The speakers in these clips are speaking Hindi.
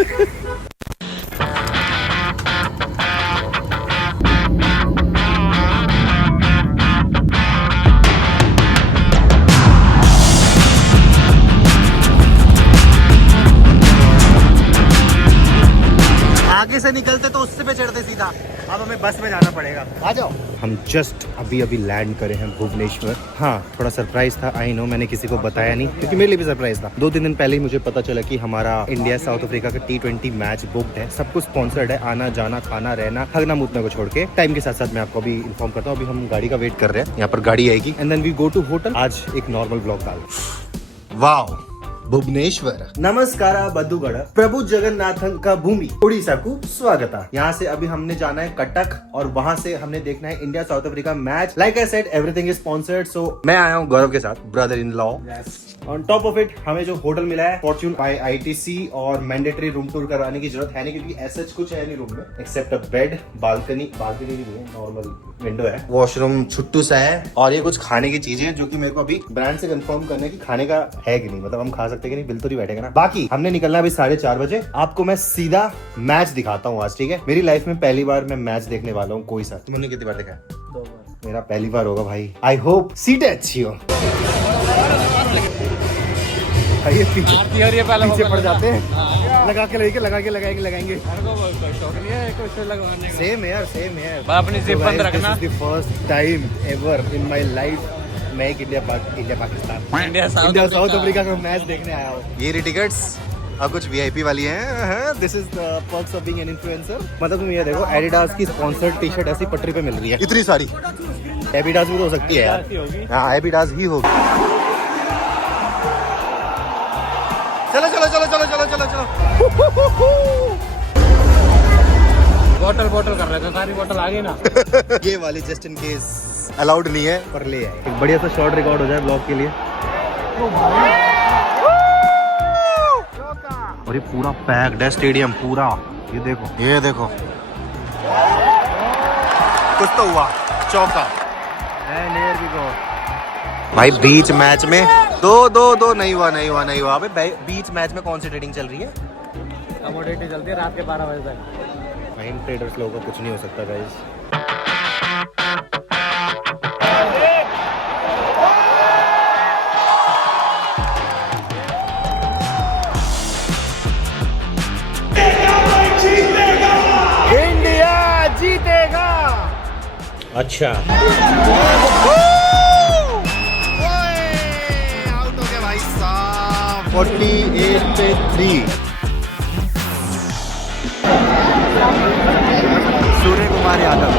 आगे से निकलते तो उससे पे चढ़ते सीधा, अब हमें बस में जाना पड़ेगा। आ जाओ। हम जस्ट अभी लैंड करे हैं भुवनेश्वर। हाँ, थोड़ा सरप्राइज था, आई नो, मैंने किसी को बताया नहीं क्योंकि मेरे लिए भी सरप्राइज था। 2-3 दिन पहले ही मुझे पता चला कि हमारा इंडिया साउथ अफ्रीका का T20 मैच बुक्ड है, सब कुछ स्पॉन्सर्ड है, आना जाना खाना रहना हगना मुतना को छोड़ के। टाइम के साथ साथ मैं आपको अभी इन्फॉर्म करता हूँ, अभी हम गाड़ी का वेट कर रहे हैं, यहाँ पर गाड़ी आएगी and then we go to hotel. आज एक नॉर्मल ब्लॉग डाल। वाओ, भुवनेश्वर। नमस्कार बद्धुगढ़ प्रभु जगन्नाथन का भूमि उड़ीसा को स्वागत। यहाँ से अभी हमने जाना है कटक और वहाँ से हमने देखना है India South Africa match. Like I said, everything is sponsored. So मैं आया हूँ गौरव के साथ, brother in law. On top of it हमें जो होटल मिला है फॉर्च्यून बाय ITC, और मैंडेटरी रूम टूर करवाने की जरूरत है नहीं क्योंकि ऐसा कुछ है नहीं रूम में एक्सेप्ट अ बेड, बालकनी भी नहीं है, नॉर्मल विंडो है, वॉशरूम छुट्टू सा है, और ये कुछ खाने की चीजें जो कि मेरे को अभी ब्रांड से कंफर्म करना है कि खाने का है कि नहीं, मतलब हम खा सकते हैं कि नहीं, बिल तो नहीं बैठेगा ना। बाकी हमने निकलना अभी 4:30 बजे। आपको मैं सीधा मैच दिखाता हूँ आज, ठीक है। मेरी लाइफ में पहली बार मैं मैच देखने वाला हूँ कोई सा। तुमने कितनी बार देखा है? 2 बार। मेरा पहली बार होगा भाई। आई होप सीटें अच्छी हो। ये पीछे पड़ जाते हैं, लगा के लगाएंगे। सेम यार, सेम यार। अपनी जिप बंद रखना। This is the first time ever in my life मैं एक India Pakistan India South Africa का मैच देखने आया हूँ। ये रही टिकट्स, अब कुछ VIP वाली हैं। This is the perks of being an influencer. मतलब तुम ये देखो, एडिडास की स्पॉन्सर्ड टी-शर्ट ऐसी पटरी पे मिल रही है इतनी सारी। एडिडास भी तो हो सकती है यार। हाँ, एडिडास ही होगी। चलो। बोतल कर रहे थे, सारी बोतल आ गई ना। ये वाली जस्ट इन केस अलाउड नहीं है, पर ले आए। एक बढ़िया सा शॉर्ट रिकॉर्ड हो जाए ब्लॉग के लिए। और ये पूरा पैक्ड है स्टेडियम पूरा। ये देखो कुछ तो हुआ, चौका। भाई बीच मैच में दो नहीं हुआ। अबे बीच मैच में कौन सी ट्रेडिंग चल रही है? कमोडिटी चलती है रात के 12 बजे तक। इन ट्रेडर्स लोगों का कुछ नहीं हो सकता गाइस। इंडिया जीतेगा। अच्छा, आउट हो गया भाई साहब। 48 पे 3। सूर्य कुमार यादव।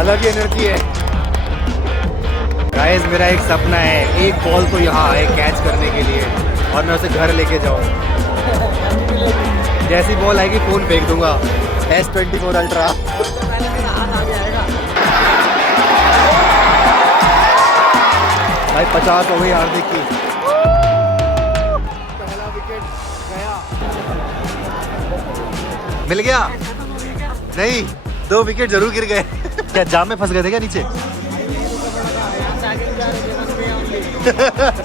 अलग ही एनर्जी है गाइस। मेरा एक सपना है, एक बॉल तो यहाँ आए कैच करने के लिए और मैं उसे घर लेके जाऊँ। जैसी बॉल आएगी फोन फेंक दूंगा। S24 ultra. भाई 50 हो गई हार्दिक की। पहला विकेट गया। मिल गया? नहीं, 2 विकेट जरूर गिर गए। क्या जाम में फंस गए थे क्या नीचे?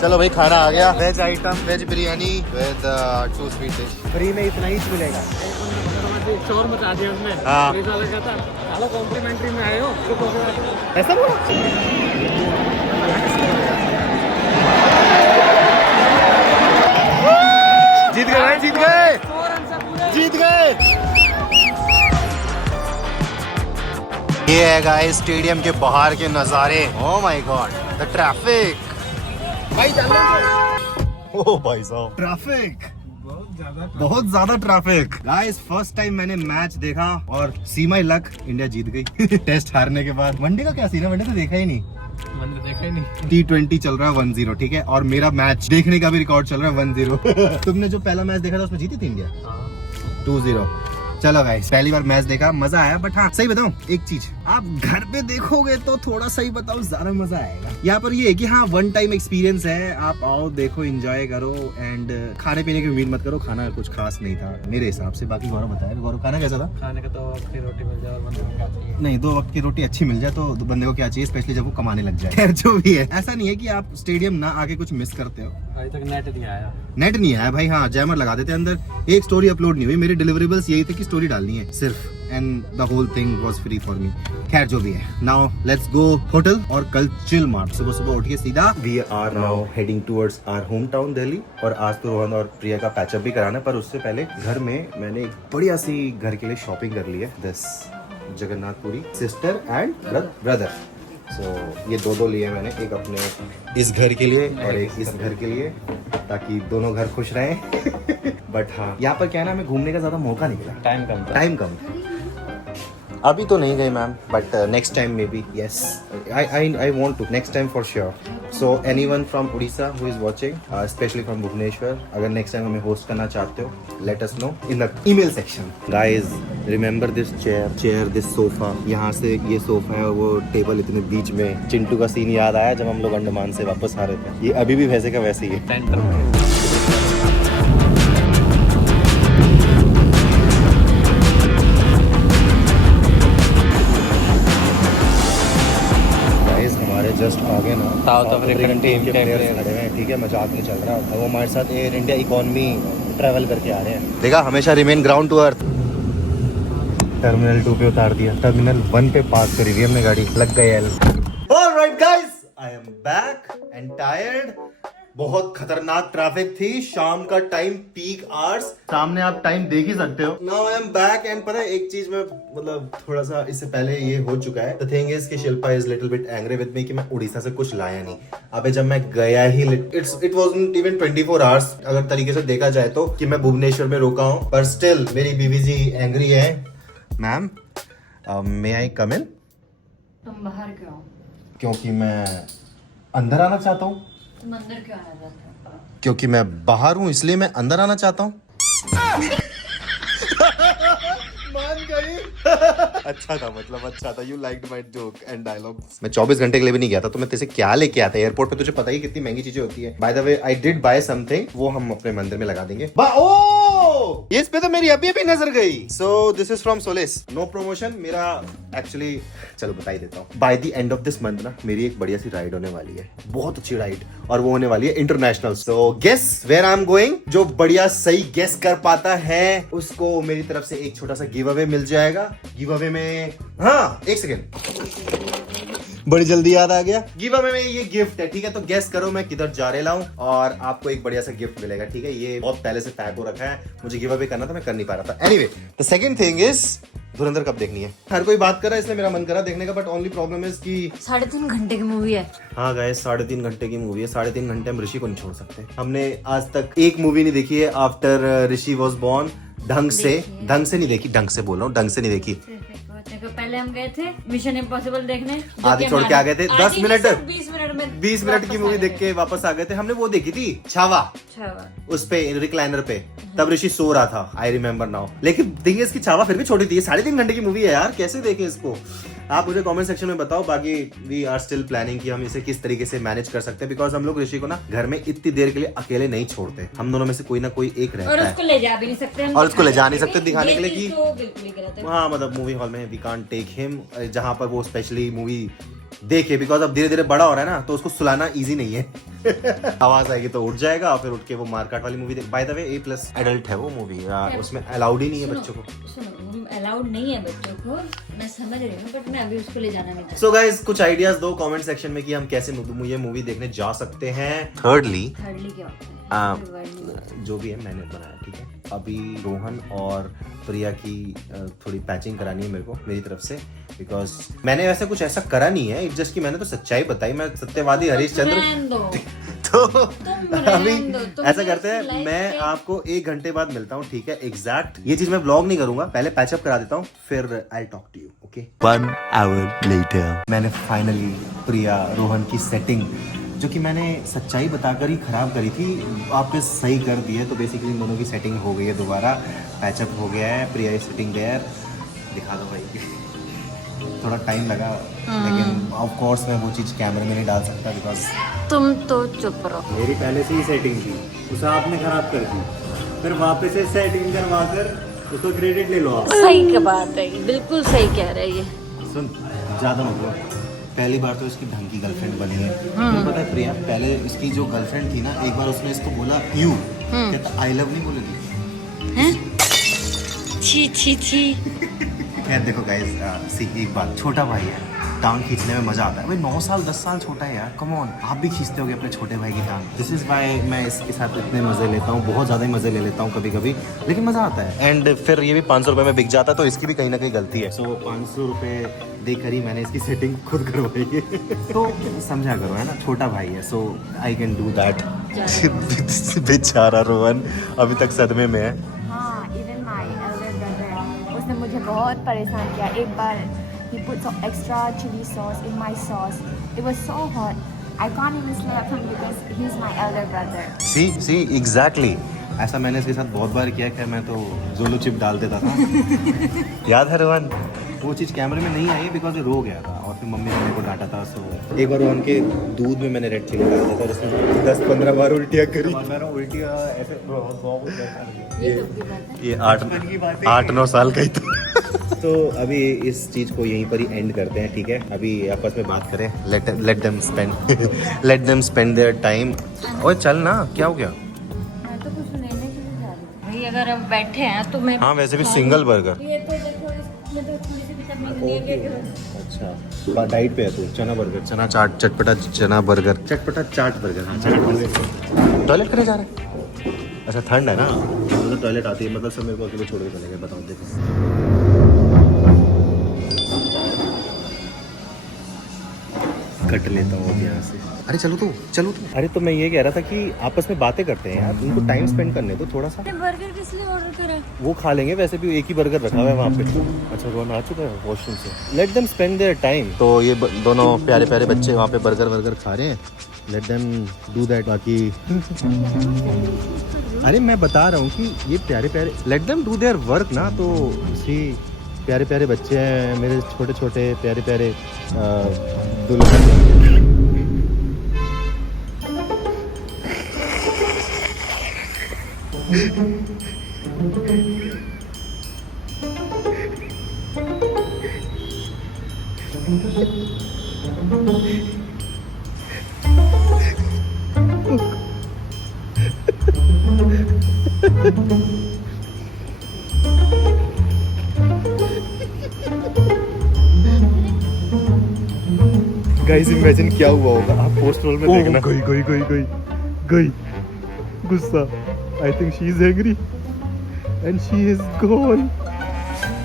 चलो भाई, खाना आ गया। Veg item, veg biryani with 2 sweet dish. Free में इतना ही मिलेगा। शोर मचा दिया उसने। हाँ। चलो कॉम्प्लीमेंट्री में आए हो। ऐसा बोला? जीत गए भाई, जीत गए। ये है गाइस स्टेडियम के बाहर के नजारे। Oh my God, the traffic. भाई ओह भाई साहब, ट्रैफिक बहुत ज्यादा ट्रैफिक। गाइस फर्स्ट टाइम मैंने मैच देखा और सी माय लक, इंडिया जीत गई। टेस्ट हारने के बाद। वनडे का क्या सीन है? वनडे तो देखा ही नहीं। T20 चल रहा है 1-0, ठीक है। और मेरा मैच देखने का भी रिकॉर्ड चल रहा है 1-0। तुमने जो पहला मैच देखा था उसमें जीती थी इंडिया 2-0। चलो गाइस, पहली बार मैच देखा, मजा आया। बट हाँ सही बताऊं एक चीज, आप घर पे देखोगे तो थोड़ा सही बताऊं ज्यादा मजा आएगा। यहाँ पर ये है कि हाँ वन टाइम एक्सपीरियंस है, आप आओ देखो एंजॉय करो एंड खाने पीने की उम्मीद मत करो, खाना कुछ खास नहीं था मेरे हिसाब से। बाकी गौरव बताया, गौरव खाना कैसा था? खाने का 2 वक्त की रोटी मिल जाए और बंदे को क्या चाहिए? नहीं, 2 वक्त की रोटी अच्छी मिल जाए तो बंदे को क्या चाहिए, स्पेशली जब वो कमाने लग जाए। खैर जो भी है, ऐसा नहीं है कि आप स्टेडियम ना आके कुछ मिस करते हो। अभी तक नेट नहीं आया। नेट नहीं आया भाई, हाँ जैमर लगा देते अंदर। एक स्टोरी अपलोड नहीं हुई, मेरे डिलीवरेबल्स यही थे कि स्टोरी डालनी है सिर्फ, and the whole thing was free for me. खैर जो भी है, नाउ लेट्स गो होटल और कल चिल मार्ट। सुबह सुबह उठ के सीधा we are now heading towards our home town Delhi. और आज तो रोहन और प्रिया का पैचअप भी कराना है, पर उससे पहले घर में मैंने एक बढ़िया सी घर के लिए शॉपिंग कर ली है। This Jagannath Puri sister and brother. So ये दो लिए मैंने, एक अपने इस घर के लिए और एक इस घर के लिए, ताकि दोनों घर खुश रहें। बट हाँ यहाँ पर क्या है ना, हमें घूमने का ज्यादा मौका नहीं मिला, टाइम कम। अभी तो नहीं गए ma'am, but next time maybe, yes I want to, next time for sure. So anyone from Orissa who is watching, specially from Bhubaneswar, अगर नेक्स्ट टाइम हमें होस्ट करना चाहते हो, let us know in the email section. Guys remember this chair this sofa, यहाँ से ये सोफा है और वो टेबल इतने बीच में। चिंटू का सीन याद आया जब हम लोग अंडमान से वापस आ रहे थे। ये अभी भी वैसे का वैसे ही है। सेंटर में जस्ट आगे ना साउथ अफ्रीकन टीम के प्लेयर्स खड़े हैं, ठीक है, मजाक नहीं चल रहा है। वो हमारे साथ एयर इंडिया इकोनॉमी ट्रैवल करके आ रहे हैं। देखा, हमेशा remain ground to earth. Terminal 2 पे उतार दिया, टर्मिनल 1 पे पार्क करी हुई हमने गाड़ी, लग गई L. Alright guys, I am back and tired. बहुत खतरनाक ट्रैफिक थी, शाम का टाइम, पीक आवर्स, सामने आप टाइम देख ही सकते हो। Now I am back and पता है एक चीज में, मतलब थोड़ा सा इससे पहले ये हो चुका है। द थिंग इज कि Shilpa is little bit angry with me कि मैं उड़ीसा से कुछ लाया नहीं। अबे जब मैं गया ही, इट वाजंट इवन 24 आवर्स अगर तरीके से देखा जाए तो, कि मैं भुवनेश्वर में रुका हूँ, पर स्टिल मेरी बीवी जी एंग्री है। मैम मे आई कम इन? तुम बाहर क्यों हो? क्योंकि मैं अंदर आना चाहता हूँ। तुम अंदर क्यों आना चाहते हो? क्योंकि मैं बाहर हूँ इसलिए मैं अंदर आना चाहता हूँ। मान गई। अच्छा था, मतलब अच्छा था। You liked my joke and dialogue. मैं 24 घंटे के लिए भी नहीं गया था, तो मैं तेरे से क्या लेके आता एयरपोर्ट पे? तुझे पता ही कितनी महंगी चीजें होती है। By the way I did bye something, वो हम अपने मंदिर में लगा देंगे। ओ इस पे तो मेरी अभी अभी नजर गई। So this is from Solace, no promotion. मेरा एक्चुअली, चलो बता ही देता हूँ, by the end of this month ना मेरी एक बढ़िया सी राइड होने वाली है, बहुत अच्छी राइड, और वो होने वाली है international. So guess where I am going. जो बढ़िया सही गेस कर पाता है उसको मेरी तरफ से एक छोटा सा गिव अवे मिल जाएगा। गिव अवे में, हाँ एक सेकेंड, बड़ी जल्दी याद आ गया। गिव अवे में ये गिफ्ट है, ठीक है? तो गेस करो मैं किधर जा रहा हूँ और आपको एक बढ़िया सा गिफ्ट मिलेगा, ठीक है? ये बहुत पहले से पैक हो रखा है, मुझे गिव अवे करना था, मैं कर नहीं पा रहा था। Anyway, the second thing is धुरंधर कब देखनी है। हर कोई बात कर रहा है, इसलिए मेरा मन करा देखने का, बट ओनली प्रॉब्लम इज कि 3.5 घंटे की मूवी है। हाँ गाइस, 3.5 घंटे की मूवी है। 3.5 घंटे हम ऋषि को नहीं छोड़ सकते। हमने आज तक एक मूवी नहीं देखी है आफ्टर ऋषि वॉज बॉर्न, ढंग से नहीं देखी, ढंग से बोल रहा हूँ, ढंग से नहीं देखी। पहले हम गए थे मिशन इम्पॉसिबल देखने, आधी छोड़ के आ गए थे, 10 मिनट 20 मिनट की मूवी देख के वापस आ गए थे। हमने वो देखी थी छावा, उस पे रिक्लाइनर पे, तब ऋषि सो रहा था, आई रिमेम्बर नाउ। लेकिन देखिए इसकी छावा फिर भी छोटी थी, 3.5 घंटे की मूवी है यार, कैसे देखें इसको? आप मुझे कमेंट सेक्शन में बताओ। बाकी वी आर स्टिल प्लानिंग कि हम इसे किस तरीके से मैनेज कर सकते हैं, बिकॉज हम लोग ऋषि को ना घर में इतनी देर के लिए अकेले नहीं छोड़ते। हम दोनों में से कोई ना कोई एक रहता है, और उसको ले जा भी नहीं सकते हम, और उसको ले जा नहीं सकते दिखाने के लिए कि तो बिल्कुल ही गलत है। हाँ, मतलब मूवी हॉल में वी कांट टेक हिम, जहाँ पर वो स्पेशली मूवी देखे, बिकॉज अब धीरे धीरे बड़ा हो रहा है ना, तो उसको सुलाना इजी नहीं है। आवाज आएगी तो उठ जाएगा, और फिर उठ के वो मारकाट वाली मूवी देख। By the way A+ adult है वो मूवी, उसमें अलाउड ही नहीं है बच्चों को। सुनो, अलाउड नहीं है बच्चों को, मैं समझ रही हूँ, बट मैं अभी उसको ले जाना नहीं चाहती। सो गाइस, कुछ आइडियाज दो कमेंट सेक्शन में कि हम कैसे ये मूवी देखने जा सकते हैं। थर्डली क्या होता है? जो भी है मैंने बनाया, ठीक है? अभी रोहन और प्रिया की थोड़ी पैचिंग करानी है मेरे को, मेरी तरफ से, बिकॉज मैंने वैसे कुछ ऐसा करा नहीं है, जस्ट कि मैंने तो सच्चाई बताई। मैं सत्यवादी हरीशचंद्र। तो अभी ऐसा करते हैं, मैं आपको 1 घंटे बाद मिलता हूँ, ठीक है? एग्जैक्ट ये चीज मैं व्लॉग नहीं करूंगा, पहले पैचअप करा देता हूँ, फिर I talk to you, okay? 1 hour later मैंने फाइनली प्रिया रोहन की सेटिंग जो कि मैंने सच्चाई बताकर ही ख़राब करी थी, वापस सही कर दी है। तो बेसिकली इन दोनों की सेटिंग हो गई है, दोबारा पैचअप हो गया है। प्रिया इज सिटिंग देयर, दिखा दो भाई। थोड़ा टाइम लगा, लेकिन ऑफ कोर्स मैं वो चीज़ कैमरे में नहीं डाल सकता बिकॉज तुम तो चुप रहो। मेरी पहले से ही सेटिंग थी, उसे आपने ख़राब कर दी, फिर वापस से सेटिंग करवा कर उसको क्रेडिट ले लो आप। सही का बात है, बिल्कुल सही कह रहे हैं ये। सुन, ज़्यादा मत बोल। पहली बार तो इसकी ढंग की गर्लफ्रेंड बनी है। तुम्हें पता है प्रिया, पहले इसकी जो गर्लफ्रेंड थी ना, एक बार उसने इसको बोला यू, कहता आई लव नहीं बोलेगी। हैं? छी छी छी। खैर देखो गाइस, सी एक बात, छोटा भाई है, टांग खींचने में मजा आता है। भाई 9 साल 10 साल छोटा है यार, कम ऑन, आप भी खींचते होगे अपने छोटे भाई की टांग। दिस इज़ वाई मैं इसके साथ इतने मज़े लेता हूँ, बहुत ज़्यादा ही मज़े ले लेता हूँ कभी कभी, लेकिन मज़ा आता है। एंड फिर ये भी 500 रुपये में बिक जाता है, तो इसकी भी कहीं ना कहीं गलती है। सो 500 रुपये देकर ही मैंने इसकी सेटिंग खुद करवाई है। तो समझा करो, है ना, छोटा भाई है, सो आई कैन डू दैट। बेचारा रोहन अभी तक सदमे में है। हाँ, इवन माई एल्डर ब्रदर, उसने मुझे बहुत परेशान किया। एक बार he put some extra chili sauce in my sauce. It was so hot. I can't even slap him because he's my elder brother. See exactly ऐसा मैंने इसके साथ बहुत बार किया कि मैं तो जोलो चिप डाल देता था। याद है रोहन? वो चीज़ कैमरे में नहीं आई बिकॉज ये रो गया था और फिर मम्मी ने मेरे को डांटा था। सो एक बार रोहन के दूध में मैंने रेड चिली डाल दिया था और उसने 10-15 बार उल्टियाँ करी। उल्टियाँ ऐसे ये 8-9 साल का ही था। तो अभी इस चीज़ को यहीं पर ही एंड करते हैं, ठीक है? अभी आपस में बात करें, let them spend their time. ओए चल ना, क्या हो गया? मैं तो कुछ लेने के लिए जा रही भाई अगर हम बैठे हैं तो मैं हाँ वैसे भी सिंगल बर्गर। हूँ। ये तो देखो, इसमें तो थोड़ी सी भी कमी नहीं है। अच्छा डाइट पे है तू? चना बर्गर, चना चाट, चटपटा चना बर्गर, चटपटा चाट बर्गर। हाँ चटपटा। टॉयलेट करने जा रहे हैं? अच्छा ठंड है ना, मतलब टॉयलेट आती है, मतलब सब मेरे को अकेले छोड़ के चले गए। बताओ देखो, कट लेता हूँ अब यहाँ से। अरे चलो तू। अरे तो मैं ये कह रहा था कि आपस में बातें करते हैं यार, उनको टाइम स्पेंड करने दो थोड़ा सा। बर्गर किस लिए ऑर्डर करा? वो खा लेंगे, वैसे भी एक ही बर्गर रखा हुआ है वहाँ पे। अच्छा रोहन आ चुका है वॉशरूम से। Let them spend their time. तो ये दोनों प्यारे प्यारे बच्चे वहाँ पे बर्गर खा रहे हैं, लेट देम डू दैट। बाकी अरे मैं बता रहा हूँ कि ये प्यारे प्यारे, let them do their work ना। तो सी प्यारे प्यारे बच्चे हैं मेरे, छोटे छोटे प्यारे प्यारे दुल्हन। गाइस इमेजिन क्या हुआ होगा, आप पोस्ट रोल में देखना। गई गुस्सा। I think she is angry and she is gone.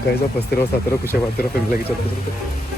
Guys आप हंसते रहो, साथ रहो, खुशियां बांटते रहो, फिल्म लगी चलते रहो।